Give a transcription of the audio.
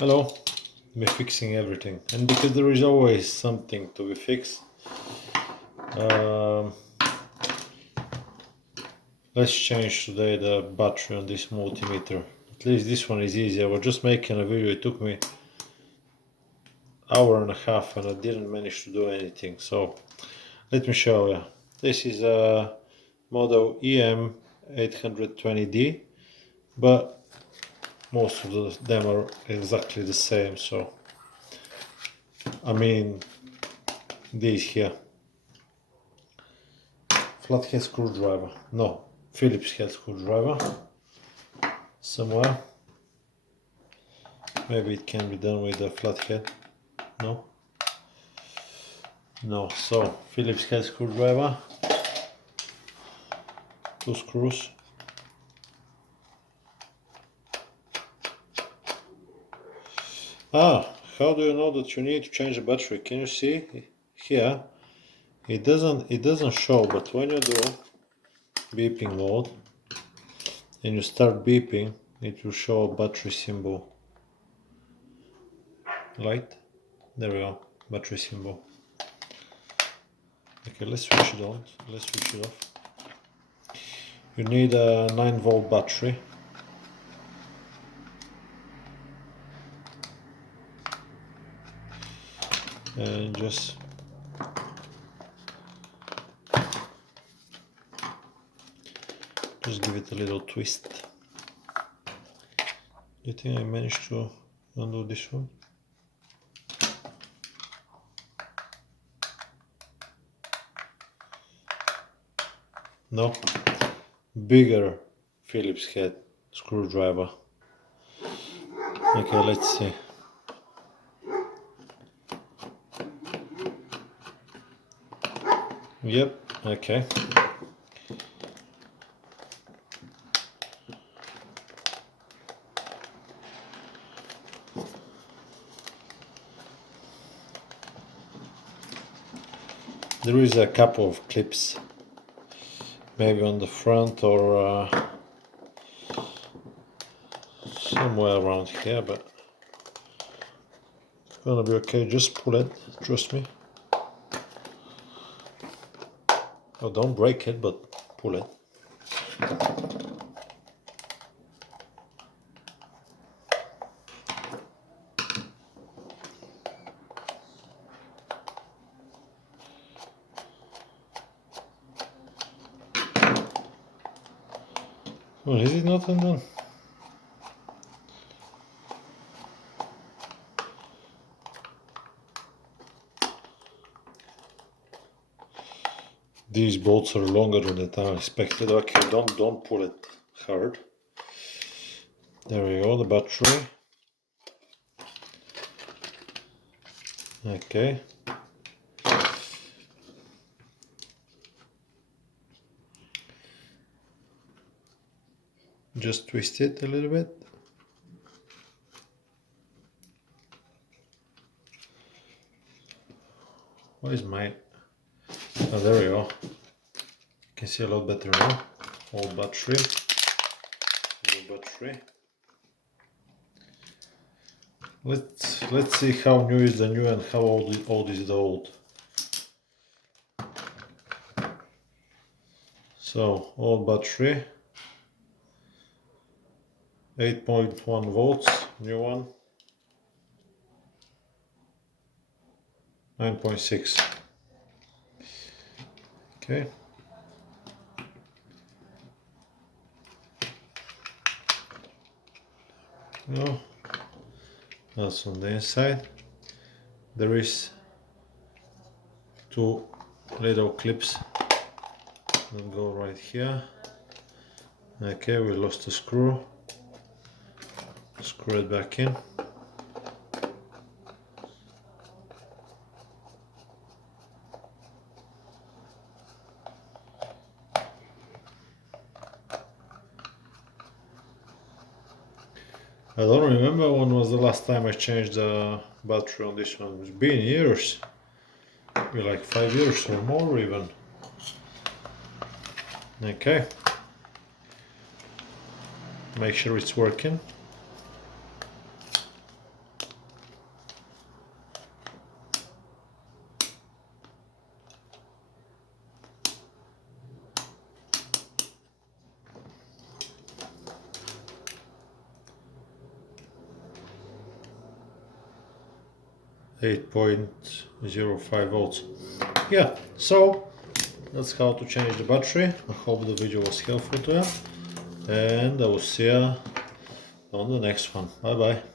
Hello, me fixing everything, and because there is always something to be fixed, um, let's change today the battery on this multimeter. At least this one is easy. I was just making a video, it took me hour and a half and I didn't manage to do anything, so let me show you. This is a model em820d, but most of them are exactly the same, so I mean these here. Flathead screwdriver, no, Phillips head screwdriver somewhere. Maybe it can be done with a flathead. No, so Phillips head screwdriver, 2 screws, how do you know that you need to change the battery? Can you see here? It doesn't show, but when you do beeping mode and you start beeping, it will show a battery symbol. Light, there we go, battery symbol. Okay, let's switch it on. Let's switch it off. You need a 9-volt battery. And just give it a little twist. Do you think I managed to undo this one? No, bigger Phillips head screwdriver. Okay, let's see. Yep, okay. There is a couple of clips, maybe on the front or somewhere around here, but it's gonna be okay. Just pull it, trust me. Oh, don't break it, but pull it. Oh, is it not undone? These bolts are longer than I expected. Okay, don't pull it hard. There we go, the battery. Okay. Just twist it a little bit. Where is my... Oh, there we go. You can see a lot better now. Old battery. New battery. Let's see how new is the new and how old is the old. So, old battery. 8.1 volts, new one 9.6. Okay. No, that's on the inside. There is 2 little clips that go right here. Okay, we lost a screw. Screw it back in. I don't remember when was the last time I changed the battery on this one. It's been years. Maybe like 5 years or more even. Okay. Make sure it's working. 8.05 volts. Yeah, so that's how to change the battery. I hope the video was helpful to you, and I will see you on the next one. Bye bye.